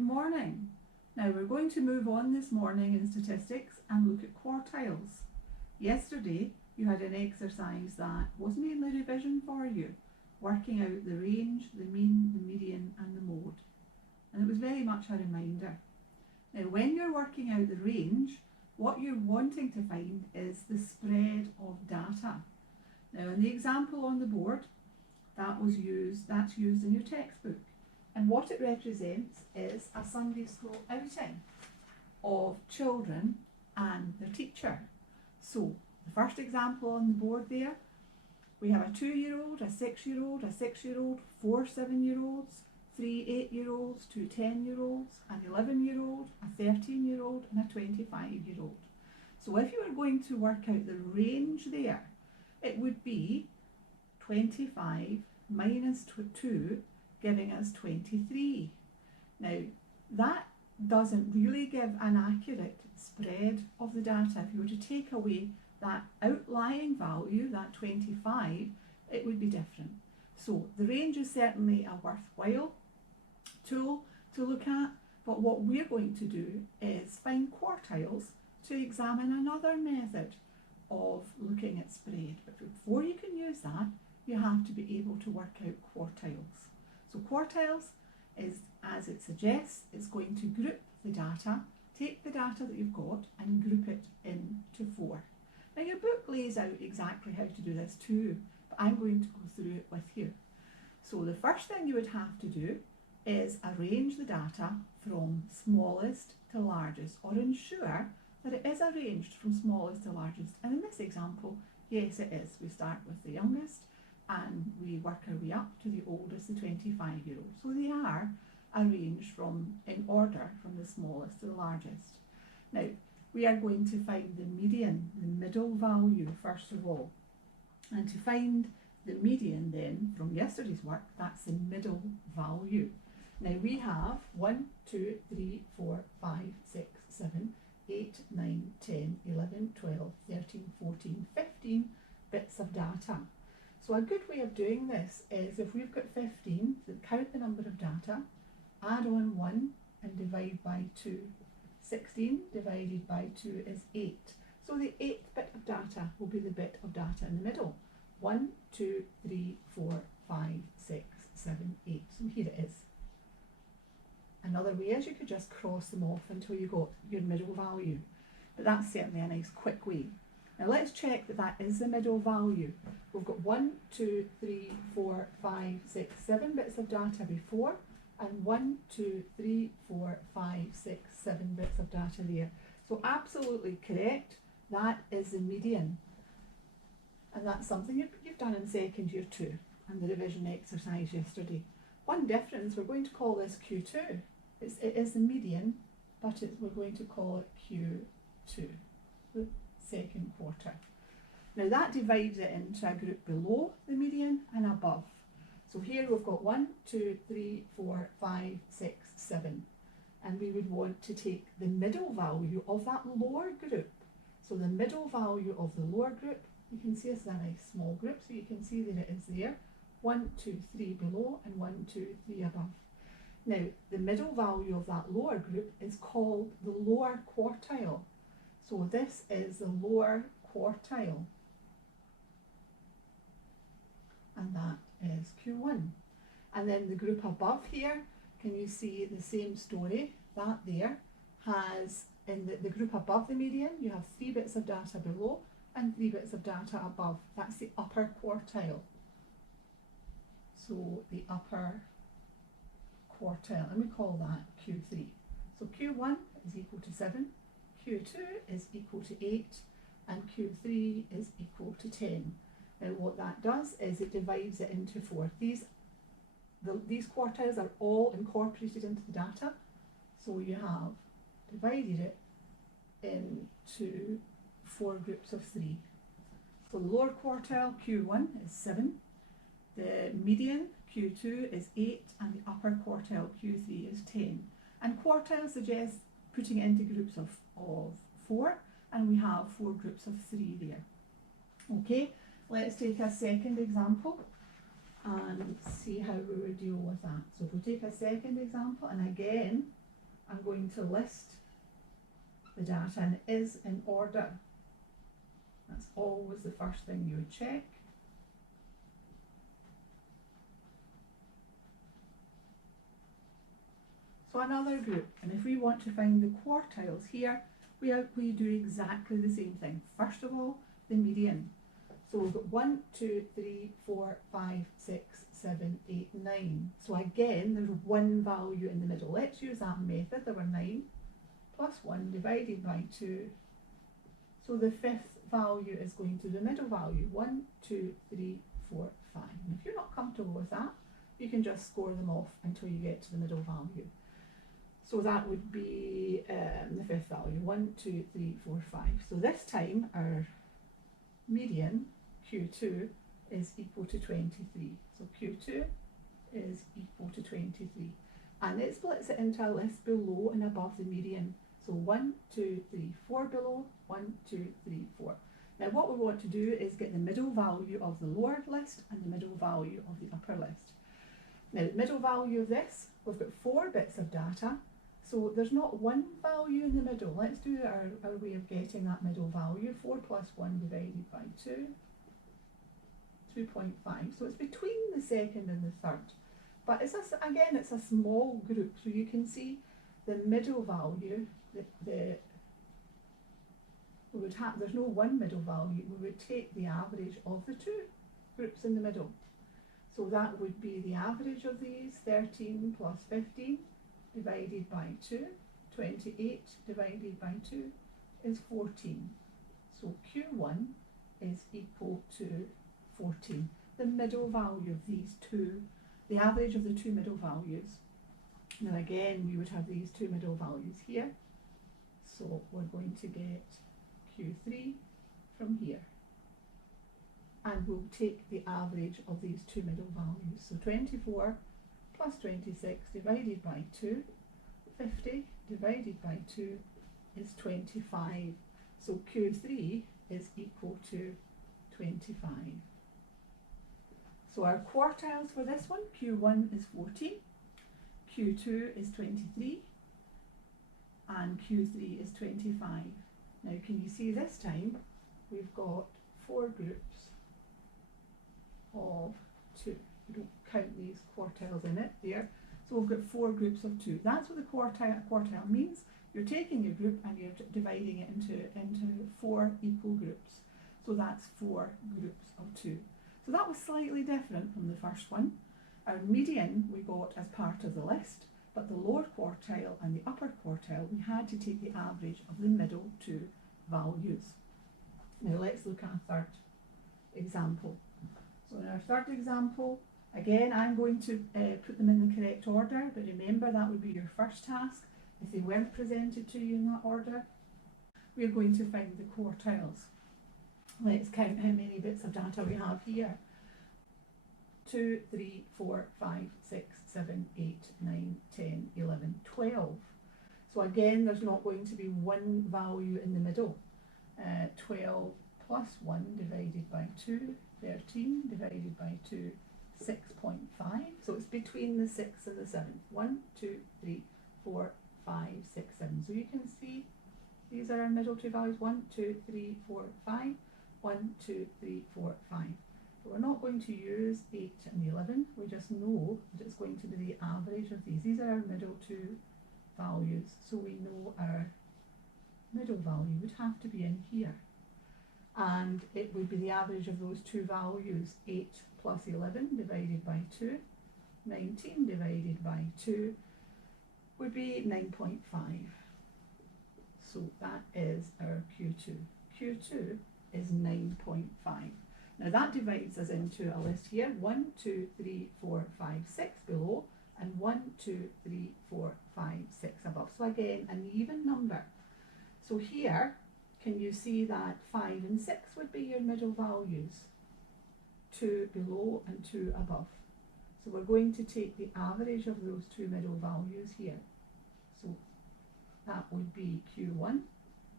Good morning. Now we're going to move on this morning in statistics and look at quartiles. Yesterday you had an exercise that was mainly revision for you, working out the range, the mean, the median and the mode. And it was very much a reminder. Now when you're working out the range, what you're wanting to find is the spread of data. Now in the example on the board, that's used in your textbook. And what it represents is a Sunday school outing of children and their teacher. So the first example on the board there, we have a 2-year-old, a 6-year-old, a 6-year-old, 4 7-year-olds, 3 8-year-olds, 2 10-year-olds, an 11-year-old, a 13-year-old and a 25-year-old. So if you were going to work out the range there, it would be 25 minus 2 giving us 23. Now that doesn't really give an accurate spread of the data. If you were to take away that outlying value, that 25, it would be different. So the range is certainly a worthwhile tool to look at, but what we're going to do is find quartiles to examine another method of looking at spread. But before you can use that, you have to be able to work out quartiles. So quartiles is, as it suggests, it's going to group the data, take the data that you've got and group it into 4. Now your book lays out exactly how to do this too, but I'm going to go through it with you. So the first thing you would have to do is arrange the data from smallest to largest, or ensure that it is arranged from smallest to largest. And in this example, yes it is. We start with the youngest and we work our way up to the oldest, the 25-year-old. So they are arranged in order from the smallest to the largest. Now, we are going to find the median, the middle value, first of all. And to find the median then, from yesterday's work, that's the middle value. Now we have 1, 2, 3, 4, 5, 6, 7, 8, 9, 10, 11, 12, 13, 14, 15 bits of data. So a good way of doing this is if we've got 15, so count the number of data, add on 1 and divide by 2. 16 divided by 2 is 8. So the 8th bit of data will be the bit of data in the middle. 1, 2, 3, 4, 5, 6, 7, 8. So here it is. Another way is you could just cross them off until you got your middle value. But that's certainly a nice quick way. Now let's check that that is the middle value. We've got 1, 2, 3, 4, 5, 6, 7 bits of data before, and 1, 2, 3, 4, 5, 6, 7 bits of data there. So absolutely correct, that is the median. And that's something you've done in second year too, and the revision exercise yesterday. One difference, we're going to call this Q2. It is the median, but we're going to call it Q2, the second quarter. Now that divides it into a group below the median and above. So here we've got 1, 2, 3, 4, 5, 6, 7. And we would want to take the middle value of that lower group. So the middle value of the lower group, you can see this is a nice small group, so you can see that it is there. 1, 2, 3 below and 1, 2, 3 above. Now the middle value of that lower group is called the lower quartile. So this is the lower quartile. And that is Q1. And then the group above here, can you see the same story? That there has, in the group above the median, you have 3 bits of data below and 3 bits of data above. That's the upper quartile. So the upper quartile, and we call that Q3. So Q1 is equal to 7, Q2 is equal to 8, and Q3 is equal to 10. Now what that does is it divides it into 4. These quartiles are all incorporated into the data, so you have divided it into 4 groups of 3. So the lower quartile Q1 is 7, the median Q2 is 8, and the upper quartile Q3 is 10. And quartile suggests putting it into groups of 4, and we have 4 groups of 3 there. Okay, let's take a second example and see how we would deal with that. So if we take a second example, and again I'm going to list the data, and it is in order. That's always the first thing you would check. So another group, and if we want to find the quartiles here, we do exactly the same thing. First of all, the median. So we've got 1, 2, 3, 4, 5, 6, 7, 8, 9. So again, there's one value in the middle. Let's use that method. There were 9 plus 1 divided by 2. So the fifth value is going to the middle value. 1, 2, 3, 4, 5. And if you're not comfortable with that, you can just score them off until you get to the middle value. So that would be the fifth value, 1, 2, 3, 4, 5. So this time our median, Q2, is equal to 23. So Q2 is equal to 23. And it splits it into a list below and above the median. So 1, 2, 3, 4 below, 1, 2, 3, 4. Now what we want to do is get the middle value of the lower list and the middle value of the upper list. Now the middle value of this, we've got 4 bits of data. So there's not one value in the middle. Let's do our way of getting that middle value. 4 plus 1 divided by 2, 2.5. So it's between the second and the third. But it's again, it's a small group. So you can see the middle value, we would have, there's no one middle value. We would take the average of the two groups in the middle. So that would be the average of these, 13 plus 15. Divided by 2, 28 divided by 2 is 14. So Q1 is equal to 14. The middle value of these two, the average of the two middle values. Now again, we would have these two middle values here. So we're going to get Q3 from here. And we'll take the average of these two middle values. So 24 plus 26 divided by 2, 50 divided by 2 is 25. So Q3 is equal to 25. So our quartiles for this one, Q1 is 14, Q2 is 23, and Q3 is 25. Now can you see this time we've got 4 groups of 2. We don't count these quartiles in it there. So we've got 4 groups of 2. That's what the quartile means. You're taking your group and you're dividing it into 4 equal groups. So that's 4 groups of 2. So that was slightly different from the first one. Our median we got as part of the list, but the lower quartile and the upper quartile, we had to take the average of the middle 2 values. Now let's look at a third example. So in our third example, again, I'm going to put them in the correct order, but remember that would be your first task. If they weren't presented to you in that order, we're going to find the quartiles. Let's count how many bits of data we have here. 2, 3, 4, 5, 6, 7, 8, 9, 10, 11, 12. So again, there's not going to be one value in the middle. 12 plus 1 divided by 2, 13 divided by 2, 6.5. So it's between the 6 and the 7. 1, 2, 3, 4, 5, 6, 7. So you can see these are our middle 2 values. 1, 2, 3, 4, 5. 1, 2, 3, 4, 5. But we're not going to use 8 and 11. We just know that it's going to be the average of these. These are our middle 2 values. So we know our middle value would have to be in here. And it would be the average of those 2 values. 8 plus 11 divided by 2. 19 divided by 2 would be 9.5. So that is our Q2. Q2 is 9.5. Now that divides us into a list here. 1, 2, 3, 4, 5, 6 below, and 1, 2, 3, 4, 5, 6 above. So again, an even number. So here, can you see that 5 and 6 would be your middle values? 2 below and 2 above. So we're going to take the average of those 2 middle values here. So that would be Q1,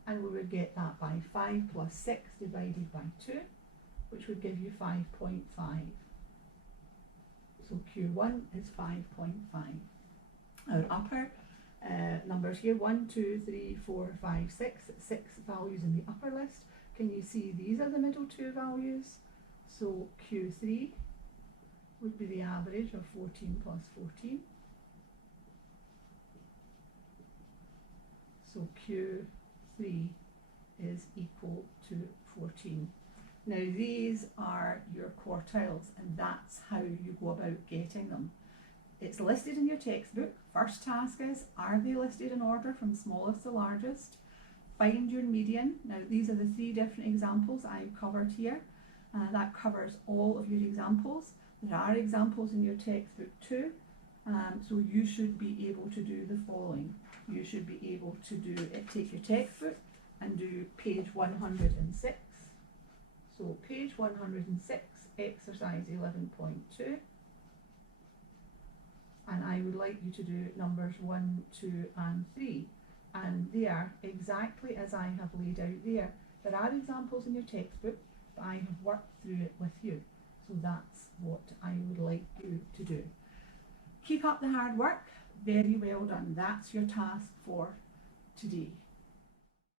and we would get that by 5 plus 6 divided by 2, which would give you 5.5. So Q1 is 5.5. Our upper numbers here, 1, 2, 3, 4, 5, 6, 6 values in the upper list. Can you see these are the middle two values? So Q3 would be the average of 14 plus 14. So Q3 is equal to 14. Now these are your quartiles, and that's how you go about getting them. It's listed in your textbook. First task is, are they listed in order from smallest to largest? Find your median. Now these are the 3 different examples I've covered here. That covers all of your examples. There are examples in your textbook too, so you should be able to do the following. You should be able to take your textbook and do page 106. So page 106, exercise 11.2. And I would like you to do numbers 1, 2 and 3. And they are exactly as I have laid out there. There are examples in your textbook, but I have worked through it with you. So that's what I would like you to do. Keep up the hard work. Very well done. That's your task for today.